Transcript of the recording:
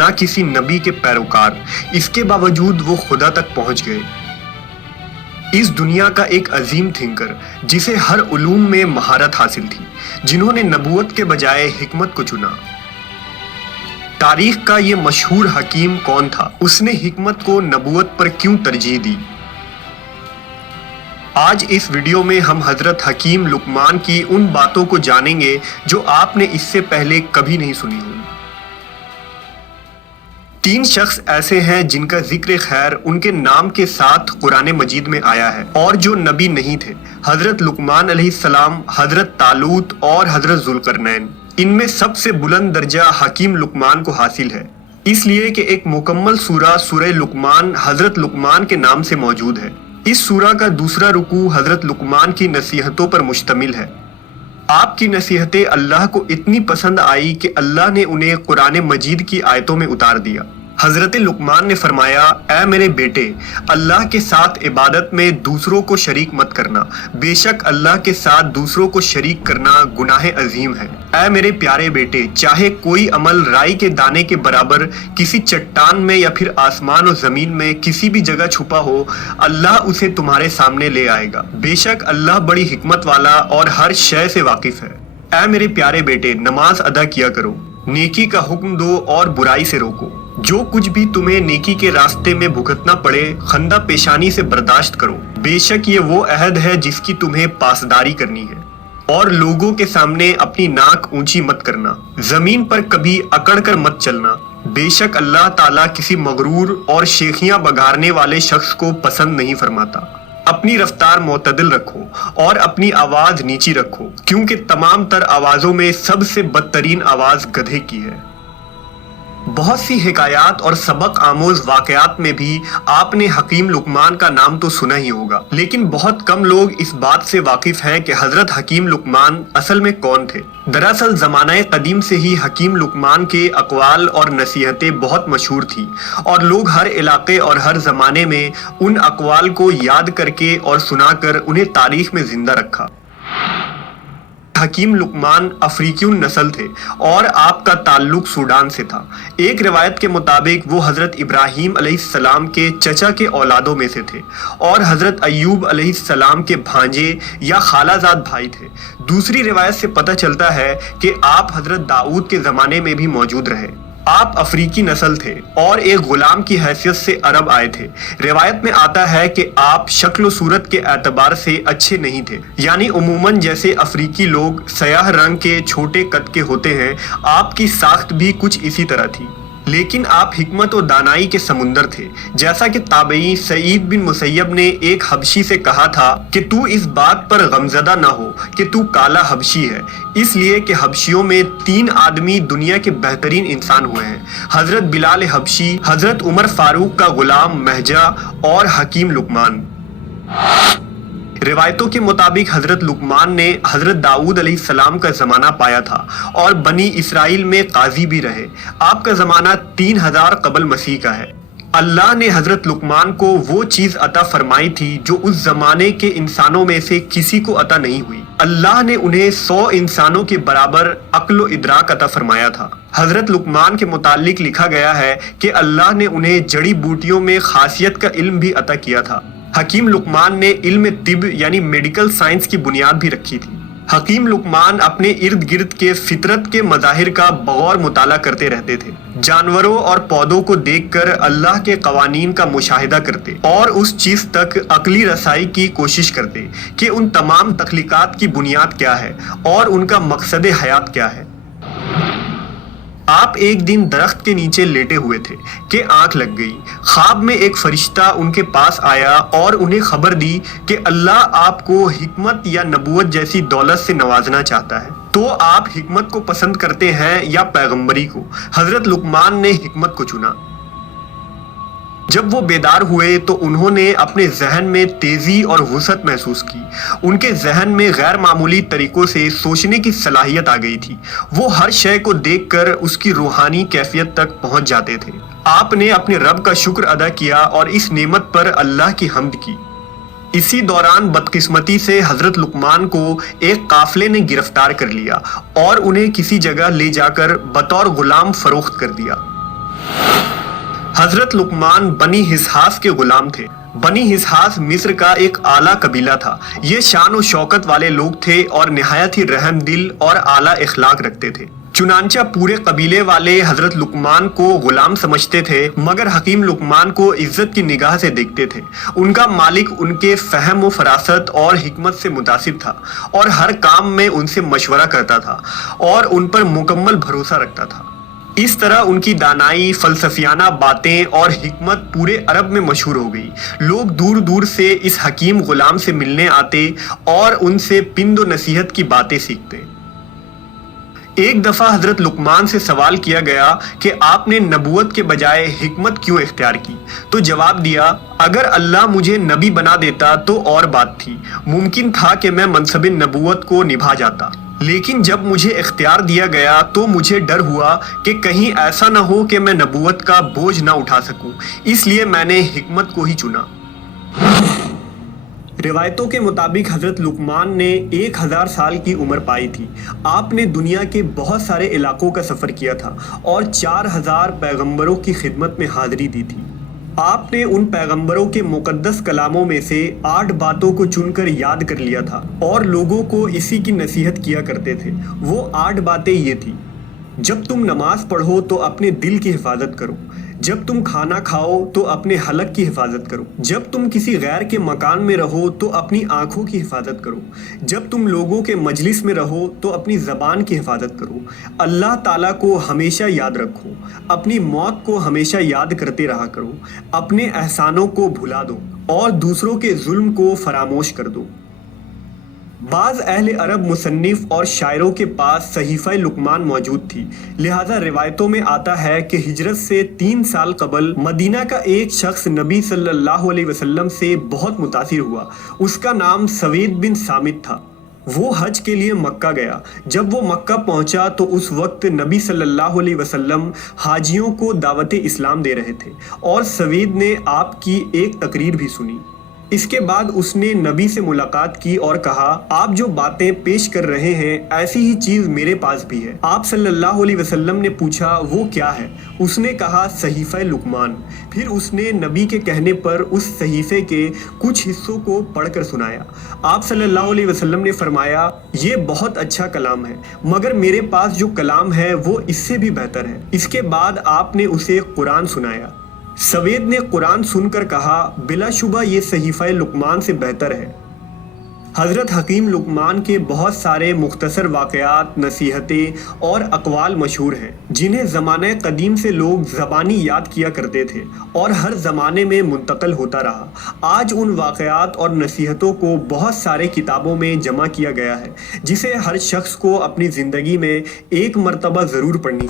نہ کسی نبی کے پیروکار، اس کے باوجود وہ خدا تک پہنچ گئے۔ اس دنیا کا ایک عظیم تھنکر جسے ہر علوم میں مہارت حاصل تھی، جنہوں نے نبوت کے بجائے حکمت کو چنا۔ تاریخ کا یہ مشہور حکیم کون تھا؟ اس نے حکمت کو نبوت پر کیوں ترجیح دی؟ آج اس ویڈیو میں ہم حضرت حکیم لقمان کی ان باتوں کو جانیں گے جو آپ نے اس سے پہلے کبھی نہیں سنی ہوئی۔ 3 شخص ایسے ہیں جن کا ذکر خیر ان کے نام کے ساتھ قرآن مجید میں آیا ہے اور جو نبی نہیں تھے، حضرت لقمان علیہ السلام، حضرت طالوت اور حضرت ذوالقرنین۔ ان میں سب سے بلند درجہ حکیم لقمان کو حاصل ہے، اس لیے کہ ایک مکمل سورہ، سورہ لقمان، حضرت لقمان کے نام سے موجود ہے۔ اس سورہ کا دوسرا رکوع حضرت لقمان کی نصیحتوں پر مشتمل ہے۔ آپ کی نصیحتیں اللہ کو اتنی پسند آئی کہ اللہ نے انہیں قرآن مجید کی آیتوں میں اتار دیا۔ حضرت لقمان نے فرمایا، اے میرے بیٹے، اللہ کے ساتھ عبادت میں دوسروں کو شریک مت کرنا، بے شک اللہ کے ساتھ دوسروں کو شریک کرنا گناہ عظیم ہے۔ اے میرے پیارے بیٹے، چاہے کوئی عمل رائی کے دانے کے برابر کسی چٹان میں یا پھر آسمان و زمین میں کسی بھی جگہ چھپا ہو، اللہ اسے تمہارے سامنے لے آئے گا۔ بے شک اللہ بڑی حکمت والا اور ہر شے سے واقف ہے۔ اے میرے پیارے بیٹے، نماز ادا کیا کرو، نیکی کا حکم دو اور برائی سے روکو۔ جو کچھ بھی تمہیں نیکی کے راستے میں بھگتنا پڑے، خندہ پیشانی سے برداشت کرو، بے شک یہ وہ عہد ہے جس کی تمہیں پاسداری کرنی ہے۔ اور لوگوں کے سامنے اپنی ناک اونچی مت کرنا، زمین پر کبھی اکڑ کر مت چلنا، بے شک اللہ تعالیٰ کسی مغرور اور شیخیاں بگارنے والے شخص کو پسند نہیں فرماتا۔ اپنی رفتار معتدل رکھو اور اپنی آواز نیچی رکھو، کیونکہ تمام تر آوازوں میں سب سے بدترین آواز گدھے کی ہے۔ بہت سی حکایات اور سبق آموز واقعات میں بھی آپ نے حکیم لقمان کا نام تو سنا ہی ہوگا، لیکن بہت کم لوگ اس بات سے واقف ہیں کہ حضرت حکیم لقمان اصل میں کون تھے۔ دراصل زمانہ قدیم سے ہی حکیم لقمان کے اقوال اور نصیحتیں بہت مشہور تھیں، اور لوگ ہر علاقے اور ہر زمانے میں ان اقوال کو یاد کر کے اور سنا کر انہیں تاریخ میں زندہ رکھا۔ حکیم لقمان افریقی نسل تھے اور آپ کا تعلق سوڈان سے تھا۔ ایک روایت کے مطابق وہ حضرت ابراہیم علیہ السلام کے چچا کے اولادوں میں سے تھے اور حضرت ایوب علیہ السلام کے بھانجے یا خالہ زاد بھائی تھے۔ دوسری روایت سے پتہ چلتا ہے کہ آپ حضرت داؤد کے زمانے میں بھی موجود رہے۔ آپ افریقی نسل تھے اور ایک غلام کی حیثیت سے عرب آئے تھے۔ روایت میں آتا ہے کہ آپ شکل و صورت کے اعتبار سے اچھے نہیں تھے، یعنی عموماً جیسے افریقی لوگ سیاہ رنگ کے چھوٹے قد کے ہوتے ہیں، آپ کی ساخت بھی کچھ اسی طرح تھی۔ لیکن آپ حکمت و دانائی کے سمندر تھے، جیسا کہ تابعی سعید بن مسیب نے ایک حبشی سے کہا تھا کہ تو اس بات پر غمزدہ نہ ہو کہ تو کالا حبشی ہے، اس لیے کہ حبشیوں میں 3 آدمی دنیا کے بہترین انسان ہوئے ہیں، حضرت بلال حبشی، حضرت عمر فاروق کا غلام مہجہ اور حکیم لقمان۔ روایتوں کے مطابق حضرت لقمان نے حضرت داؤد علیہ السلام کا زمانہ پایا تھا اور بنی اسرائیل میں قاضی بھی رہے۔ آپ کا زمانہ 3000 قبل مسیح کا ہے۔ اللہ نے حضرت لقمان کو وہ چیز عطا فرمائی تھی جو اس زمانے کے انسانوں میں سے کسی کو عطا نہیں ہوئی۔ اللہ نے انہیں 100 انسانوں کے برابر عقل و ادراک عطا فرمایا تھا۔ حضرت لقمان کے متعلق لکھا گیا ہے کہ اللہ نے انہیں جڑی بوٹیوں میں خاصیت کا علم بھی عطا کیا تھا۔ حکیم لقمان نے علم طب یعنی میڈیکل سائنس کی بنیاد بھی رکھی تھی۔ حکیم لقمان اپنے ارد گرد کے فطرت کے مظاہر کا بغور مطالعہ کرتے رہتے تھے، جانوروں اور پودوں کو دیکھ کر اللہ کے قوانین کا مشاہدہ کرتے اور اس چیز تک عقلی رسائی کی کوشش کرتے کہ ان تمام تخلیقات کی بنیاد کیا ہے اور ان کا مقصد حیات کیا ہے۔ آپ ایک دن درخت کے نیچے لیٹے ہوئے تھے کہ آنکھ لگ گئی۔ خواب میں ایک فرشتہ ان کے پاس آیا اور انہیں خبر دی کہ اللہ آپ کو حکمت یا نبوت جیسی دولت سے نوازنا چاہتا ہے۔ تو آپ حکمت کو پسند کرتے ہیں یا پیغمبری کو؟ حضرت لقمان نے حکمت کو چنا۔ جب وہ بیدار ہوئے تو انہوں نے اپنے ذہن میں تیزی اور وسعت محسوس کی۔ ان کے ذہن میں غیر معمولی طریقوں سے سوچنے کی صلاحیت آ گئی تھی۔ وہ ہر شے کو دیکھ کر اس کی روحانی کیفیت تک پہنچ جاتے تھے۔ آپ نے اپنے رب کا شکر ادا کیا اور اس نعمت پر اللہ کی حمد کی۔ اسی دوران بدقسمتی سے حضرت لقمان کو ایک قافلے نے گرفتار کر لیا اور انہیں کسی جگہ لے جا کر بطور غلام فروخت کر دیا۔ حضرت لقمان بنی حسحاس کے غلام تھے۔ بنی حسحاس مصر کا ایک اعلیٰ قبیلہ تھا۔ یہ شان و شوکت والے لوگ تھے اور نہایت ہی رحم دل اور اعلیٰ اخلاق رکھتے تھے۔ چنانچہ پورے قبیلے والے حضرت لقمان کو غلام سمجھتے تھے، مگر حکیم لقمان کو عزت کی نگاہ سے دیکھتے تھے۔ ان کا مالک ان کے فہم و فراست اور حکمت سے متاثر تھا اور ہر کام میں ان سے مشورہ کرتا تھا اور ان پر مکمل بھروسہ رکھتا تھا۔ اس طرح ان کی دانائی، فلسفیانہ باتیں اور حکمت پورے عرب میں مشہور ہو گئی۔ لوگ دور دور سے اس حکیم غلام سے ملنے آتے اور ان سے پند و نصیحت کی باتیں سیکھتے۔ ایک دفعہ حضرت لقمان سے سوال کیا گیا کہ آپ نے نبوت کے بجائے حکمت کیوں اختیار کی؟ تو جواب دیا، اگر اللہ مجھے نبی بنا دیتا تو اور بات تھی، ممکن تھا کہ میں منصب نبوت کو نبھا جاتا، لیکن جب مجھے اختیار دیا گیا تو مجھے ڈر ہوا کہ کہیں ایسا نہ ہو کہ میں نبوت کا بوجھ نہ اٹھا سکوں، اس لیے میں نے حکمت کو ہی چنا۔ روایتوں کے مطابق حضرت لقمان نے 1000 سال کی عمر پائی تھی۔ آپ نے دنیا کے بہت سارے علاقوں کا سفر کیا تھا اور 4000 پیغمبروں کی خدمت میں حاضری دی تھی۔ آپ نے ان پیغمبروں کے مقدس کلاموں میں سے 8 باتوں کو چن کر یاد کر لیا تھا اور لوگوں کو اسی کی نصیحت کیا کرتے تھے۔ وہ 8 باتیں یہ تھیں: جب تم نماز پڑھو تو اپنے دل کی حفاظت کرو، جب تم کھانا کھاؤ تو اپنے حلق کی حفاظت کرو، جب تم کسی غیر کے مکان میں رہو تو اپنی آنکھوں کی حفاظت کرو، جب تم لوگوں کے مجلس میں رہو تو اپنی زبان کی حفاظت کرو، اللہ تعالیٰ کو ہمیشہ یاد رکھو، اپنی موت کو ہمیشہ یاد کرتے رہا کرو، اپنے احسانوں کو بھلا دو اور دوسروں کے ظلم کو فراموش کر دو۔ بعض اہل عرب مصنف اور شاعروں کے پاس صحیفہ لقمان موجود تھی، لہذا روایتوں میں آتا ہے کہ ہجرت سے 3 سال قبل مدینہ کا ایک شخص نبی صلی اللہ علیہ وسلم سے بہت متاثر ہوا۔ اس کا نام سوید بن سامت تھا۔ وہ حج کے لیے مکہ گیا۔ جب وہ مکہ پہنچا تو اس وقت نبی صلی اللہ علیہ وسلم حاجیوں کو دعوت اسلام دے رہے تھے اور سوید نے آپ کی ایک تقریر بھی سنی۔ اس کے بعد اس نے نبی سے ملاقات کی اور کہا، آپ جو باتیں پیش کر رہے ہیں ایسی ہی چیز میرے پاس بھی ہے۔ آپ صلی اللہ علیہ وسلم نے پوچھا، وہ کیا ہے؟ اس نے کہا، صحیفہ لقمان۔ پھر اس نے نبی کے کہنے پر اس صحیفے کے کچھ حصوں کو پڑھ کر سنایا۔ آپ صلی اللہ علیہ وسلم نے فرمایا، یہ بہت اچھا کلام ہے، مگر میرے پاس جو کلام ہے وہ اس سے بھی بہتر ہے۔ اس کے بعد آپ نے اسے قرآن سنایا۔ سوید نے قرآن سن کر کہا، بلا شبہ یہ صحیفہ لقمان سے بہتر ہے۔ حضرت حکیم لقمان کے بہت سارے مختصر واقعات، نصیحتیں اور اقوال مشہور ہیں، جنہیں زمانہ قدیم سے لوگ زبانی یاد کیا کرتے تھے اور ہر زمانے میں منتقل ہوتا رہا۔ آج ان واقعات اور نصیحتوں کو بہت سارے کتابوں میں جمع کیا گیا ہے، جسے ہر شخص کو اپنی زندگی میں ایک مرتبہ ضرور پڑھنی